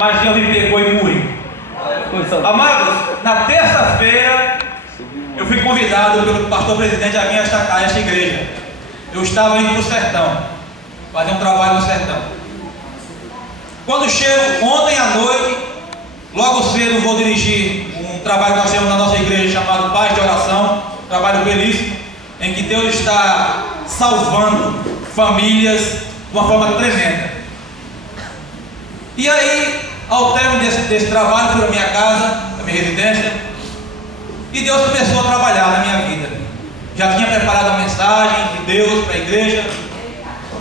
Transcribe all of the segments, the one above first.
mas Deus me pegou e morri. Amados, na terça-feira eu fui convidado pelo pastor presidente a vir a esta igreja. Eu estava indo para o sertão, fazer um trabalho no sertão. Quando chego ontem à noite, logo cedo vou dirigir um trabalho que nós temos na nossa igreja chamado Paz de Oração, um trabalho belíssimo, em que Deus está salvando famílias de uma forma tremenda. E aí, ao término desse trabalho, fui para minha casa, para minha residência, e Deus começou a trabalhar na minha vida. Já tinha preparado a mensagem de Deus para a igreja,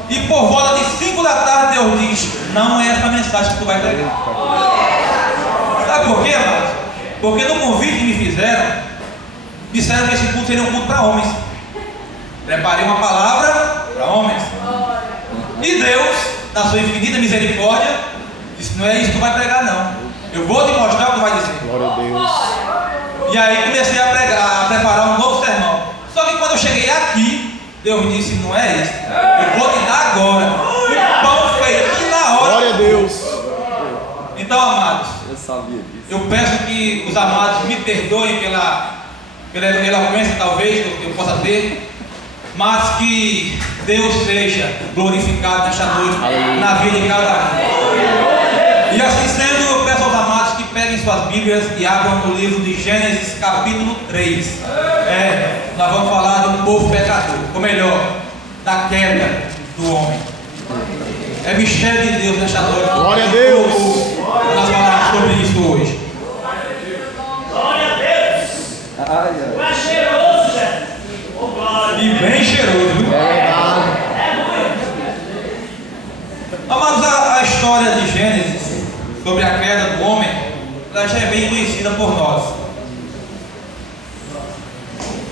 e por volta de 5 da tarde Deus diz: não é essa mensagem que tu vai pregar. Sabe por quê, amados? Porque no convite que me fizeram, disseram que esse culto seria um culto para homens. Preparei uma palavra para homens. E Deus, na sua infinita misericórdia, disse: não é isso que tu vai pregar, não. Eu vou te mostrar o que tu vai dizer. Glória a Deus. E aí comecei a pregar, a preparar um novo sermão. Só que quando eu cheguei aqui, Deus me disse: não é isso. Eu vou te dar agora o pão feito na hora. Glória a Deus. Então, amados, Eu sabia disso. eu peço que os amados me perdoem pela eloquência talvez que eu possa ter, mas que Deus seja glorificado nesta noite na vida de cada um. E assim sendo, eu peço aos amados que peguem suas Bíblias e abram no livro de Gênesis capítulo 3. Nós vamos falar do povo pecador, ou melhor, da queda do homem. É mistério de Deus nesta noite. Glória a Deus. Nós falaremos sobre isso hoje. Glória a Deus! Mas cheiroso, Zé! E bem cheiroso, viu? Amados, a história de Gênesis sobre a queda do homem, ela já é bem conhecida por nós.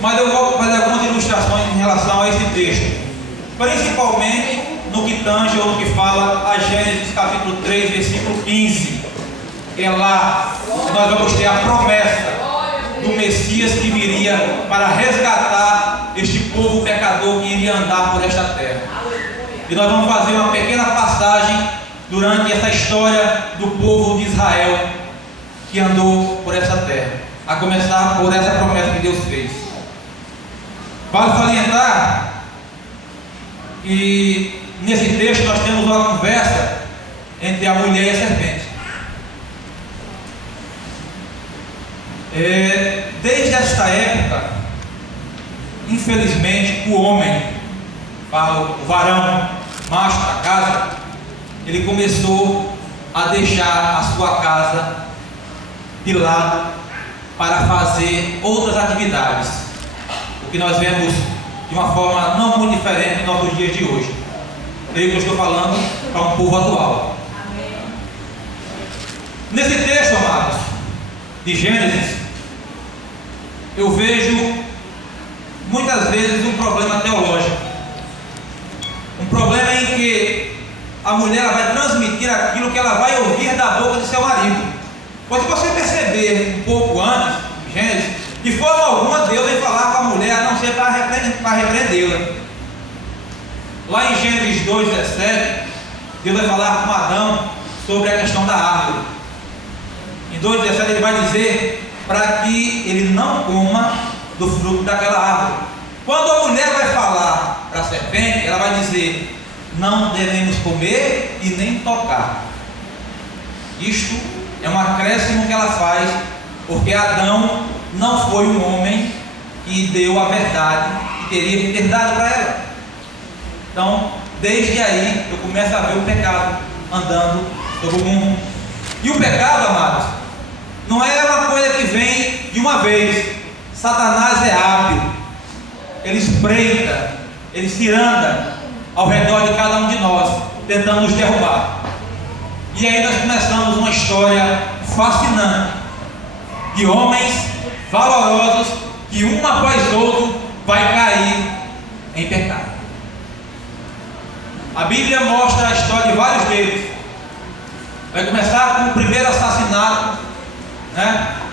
Mas eu vou fazer algumas ilustrações em relação a esse texto, principalmente no que tange ou no que fala a Gênesis capítulo 3, versículo 15. É lá que nós vamos ter a promessa do Messias que viria para resgatar este povo pecador que iria andar por esta terra. E nós vamos fazer uma pequena passagem durante essa história do povo de Israel que andou por essa terra, a começar por essa promessa que Deus fez. Vale salientar que nesse texto nós temos uma conversa entre a mulher e a serpente. Desde esta época, infelizmente, o homem, o varão, macho da casa, ele começou a deixar a sua casa de lado para fazer outras atividades, o que nós vemos de uma forma não muito diferente nos nossos dias de hoje. Creio que eu estou falando para um povo atual. Nesse texto, amados, de Gênesis, eu vejo muitas vezes um problema teológico, um problema em que a mulher vai transmitir aquilo que ela vai ouvir da boca do seu marido. Pois se você perceber um pouco antes, Gênesis, de forma alguma Deus vai falar com a mulher, a não ser para repreendê-la. Lá em Gênesis 2,17, Deus vai falar com Adão sobre a questão da árvore. Em 2,17 ele vai dizer para que ele não coma do fruto daquela árvore. Quando a mulher vai falar para a serpente, ela vai dizer: não devemos comer e nem tocar. Isto é um acréscimo que ela faz, porque Adão não foi um homem que deu a verdade que teria que ter dado para ela. Então, desde aí, eu começo a ver o pecado andando sobre o mundo. E o pecado, amados, não é uma coisa que vem de uma vez. Satanás é hábil, ele espreita, ele se anda ao redor de cada um de nós, tentando nos derrubar. E aí nós começamos uma história fascinante de homens valorosos que um após outro vai cair em pecado. A Bíblia mostra a história de vários deles. Vai começar com o primeiro assassinato,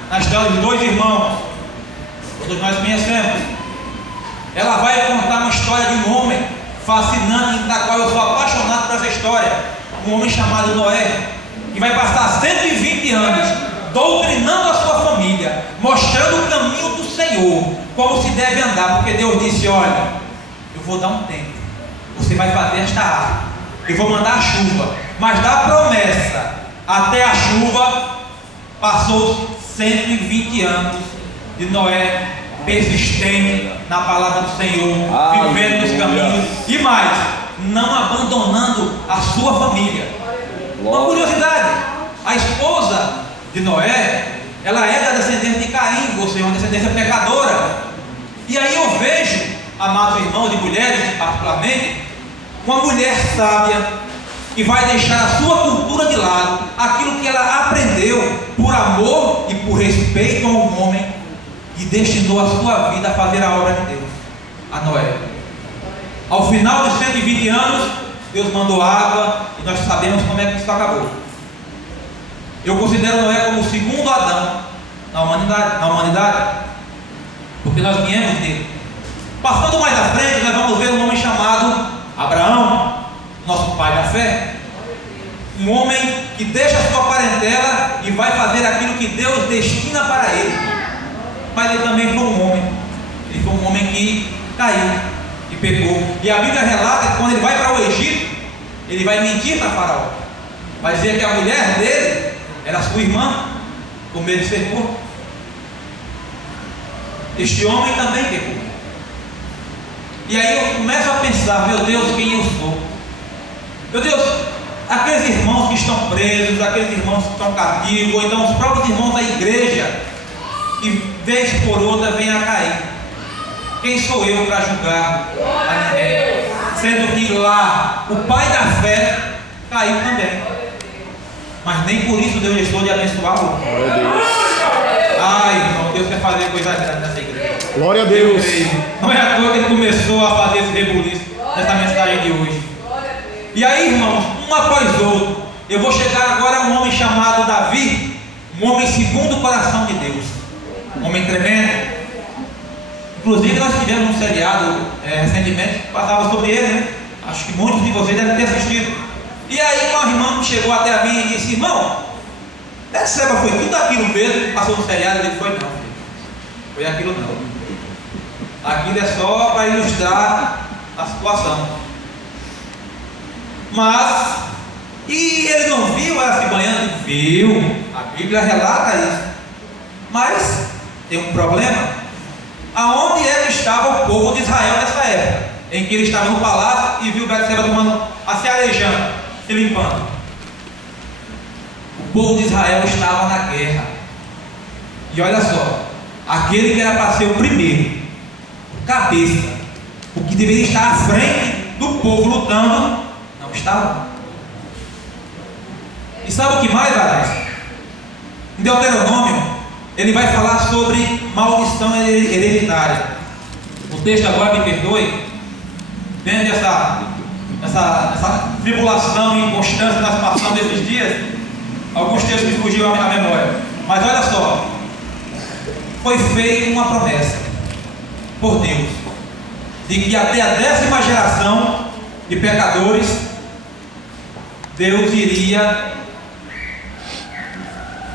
na história de 2 irmãos, todos nós conhecemos. Ela vai contar uma história de um homem fascinante, da qual eu sou apaixonado por essa história. Um homem chamado Noé. que vai passar 120 anos doutrinando a sua família, mostrando o caminho do Senhor, como se deve andar, porque Deus disse: olha, eu vou dar um tempo, você vai fazer esta árvore, eu vou mandar a chuva, mas da promessa até a chuva passou 120 anos de Noé persistente na palavra do Senhor, vivendo nos caminhos, e mais, não abandonando a sua família. Uma curiosidade: a esposa de Noé, ela é da descendência de Caim, ou seja, uma descendência pecadora. E aí eu vejo, amados irmãos e mulheres particularmente, uma mulher sábia que vai deixar a sua cultura de lado, aquilo que ela aprendeu por amor e por respeito ao homem, e destinou a sua vida a fazer a obra de Deus, a Noé. Ao final dos 120 anos, Deus mandou água, e nós sabemos como é que isso acabou. Eu considero Noé como o segundo Adão na humanidade, porque nós viemos dele. Passando mais à frente, nós vamos ver um homem chamado Abraão, nosso pai da fé. Um homem que deixa a sua parentela e vai fazer aquilo que Deus destina para ele. Mas ele também foi um homem. Ele foi um homem que caiu e pecou. E a Bíblia relata que quando ele vai para o Egito, ele vai mentir para Faraó. Vai dizer que a mulher dele era sua irmã, com medo de ser morto. Este homem também pecou. E aí eu começo a pensar: meu Deus, quem eu sou? Meu Deus, aqueles irmãos que estão presos, aqueles irmãos que estão cativos, ou então os próprios irmãos da igreja, que vez por outra vem a cair. Quem sou eu para julgar a ninguém? Sendo que lá o pai da fé caiu também. Mas nem por isso Deus deixou de abençoá-lo. Ai, irmão, Deus quer fazer coisa grande nessa igreja. Glória a Deus. Não é à toa que ele começou a fazer esse rebuliço nessa mensagem de hoje. E aí, irmãos, um após outro, eu vou chegar agora a um homem chamado Davi, um homem segundo o coração de Deus, um homem tremendo. Inclusive nós tivemos um seriado recentemente que passava sobre ele, né? Acho que muitos de vocês devem ter assistido. E aí uma irmã chegou até a mim e disse: irmão, Betseba foi tudo aquilo mesmo que passou no seriado? Ele foi: não, filho, foi aquilo não. Aquilo é só para ilustrar a situação. Mas, e ele não viu ela se banhando? Viu, a Bíblia relata isso. Mas tem um problema. Aonde é que estava o povo de Israel nessa época? Em que ele estava no palácio e viu Betseba tomando, se arejando, se limpando. O povo de Israel estava na guerra. E olha só, aquele que era para ser o primeiro, cabeça, o que deveria estar à frente do povo lutando, não estava. E sabe o que mais, Varas? Em Deuteronômio, ele vai falar sobre maldição hereditária. O texto agora, me perdoe, vendo essa tribulação e inconstância na situação desses dias, alguns textos me fugiram à memória. Mas olha só, foi feita uma promessa por Deus, de que até a 10ª geração de pecadores, Deus iria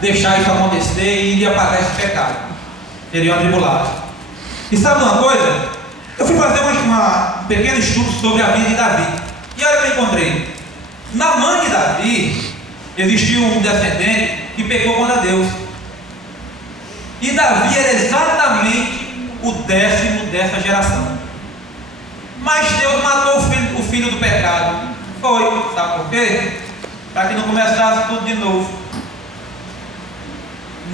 deixar isso acontecer e iria pagar esse pecado, seriam atribulados. E sabe uma coisa? Eu fui fazer um pequeno estudo sobre a vida de Davi, e olha o que eu encontrei. Na mãe de Davi existiu um descendente que pecou contra Deus, e Davi era exatamente o 10º dessa geração. Mas Deus matou o filho do pecado. Foi, sabe por quê? Para que não começasse tudo de novo.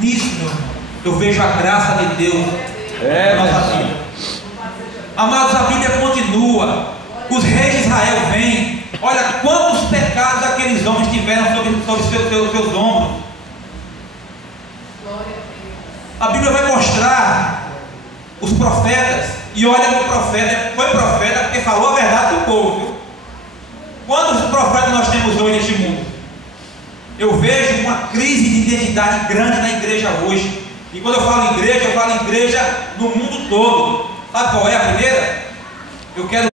Nisso, meu irmão, eu vejo a graça de Deus na nossa vida. Amados, a Bíblia continua. Os reis de Israel vêm. Olha quantos pecados aqueles homens tiveram sobre seus ombros. A Bíblia vai mostrar os profetas. E olha que o profeta foi profeta porque falou a verdade do povo, viu? Quantos profetas nós temos hoje neste mundo? Eu vejo uma crise de identidade grande na igreja hoje. E quando eu falo igreja no mundo todo. Sabe qual é a primeira? Eu quero